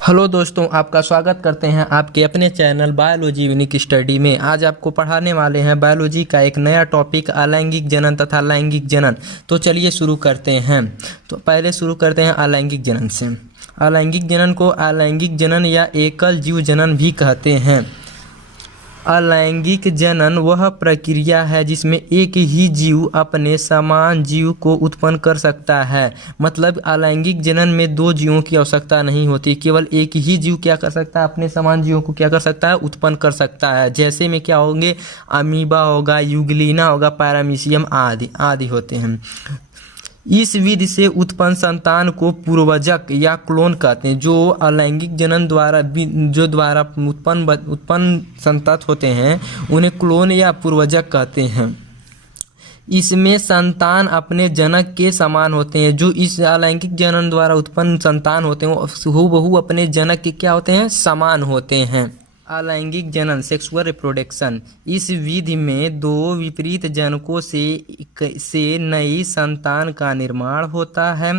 Hello दोस्तों, आपका स्वागत करते हैं आपके अपने चैनल बायोलॉजी यूनिक स्टडी में। आज आपको पढ़ाने वाले हैं बायोलॉजी का एक नया टॉपिक अलैंगिक जनन तथा लैंगिक जनन। तो चलिए शुरू करते हैं। तो पहले शुरू करते हैं अलैंगिक जनन से। अलैंगिक जनन को अलैंगिक जनन या एकल जीव जनन भी कहते हैं। अलैंगिक जनन वह प्रक्रिया है जिसमें एक ही जीव अपने समान जीव को उत्पन्न कर सकता है। मतलब अलैंगिक जनन में दो जीवों की आवश्यकता नहीं होती, केवल एक ही जीव क्या कर सकता है, अपने समान जीवों को क्या कर सकता है, उत्पन्न कर सकता है। जैसे में क्या होंगे, अमीबा होगा, यूग्लिना होगा, पैरामीशियम आदि आदि होते हैं। इस विधि से उत्पन्न संतान को पूर्वजक या क्लोन कहते हैं। जो अलैंगिक जनन द्वारा उत्पन्न संतत होते हैं उन्हें क्लोन या पूर्वजक कहते हैं। इसमें संतान अपने जनक के समान होते हैं। जो इस अलैंगिक जनन द्वारा उत्पन्न संतान होते हैं वो हूबहू अपने जनक के क्या होते हैं, समान होते हैं। अलैंगिक जनन सेक्सुअल रिप्रोडक्शन, इस विधि में दो विपरीत जनकों से नई संतान का निर्माण होता है।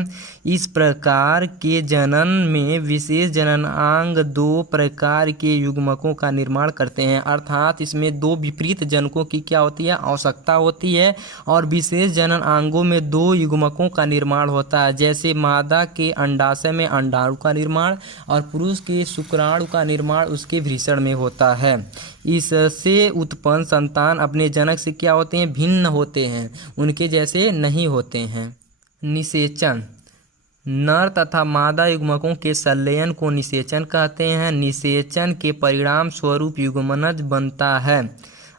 इस प्रकार के जनन में विशेष जननांग दो प्रकार के युग्मकों का निर्माण करते हैं। अर्थात इसमें दो विपरीत जनकों की क्या होती है, आवश्यकता होती है और विशेष जननांगों में दो युग्मकों का निर्माण होता है। जैसे मादा के अंडाशय में अंडाणु का निर्माण और पुरुष के शुक्राणु का निर्माण उसके वृषण में होता है। इससे उत्पन्न संतान अपने जनक से क्या होते हैं, भिन्न होते हैं, उनके जैसे नहीं होते हैं। निषेचन, नर तथा मादा युग्मकों के संलयन को निषेचन कहते हैं। निषेचन के परिणाम स्वरूप युग्मनज बनता है।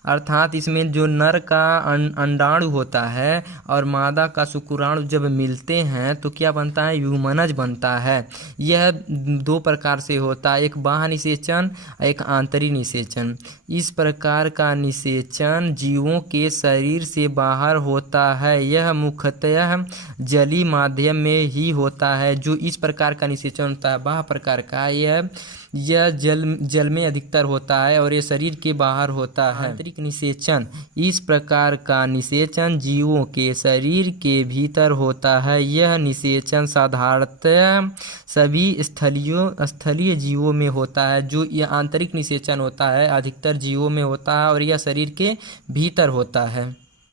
अर्थात इसमें जो नर का अंडाणु होता है और मादा का शुक्राणु जब मिलते हैं तो क्या बनता है, युग्मनज बनता है। यह दो प्रकार से होता है, एक बाह्य निषेचन, एक आंतरिक निषेचन। इस प्रकार का निषेचन जीवों के शरीर से बाहर होता है। यह मुख्यतः जलीय माध्यम में ही होता है। जो इस प्रकार का निषेचन होता है बाह्य प्रकार का, यह जल में अधिकतर होता है और ये शरीर के बाहर होता है। आंतरिक निषेचन, इस प्रकार का निषेचन जीवों के शरीर के भीतर होता है। यह निषेचन साधारणतः सभी स्थलीय जीवों में होता है। जो यह आंतरिक निषेचन होता है अधिकतर जीवों में होता है और यह शरीर के भीतर होता है।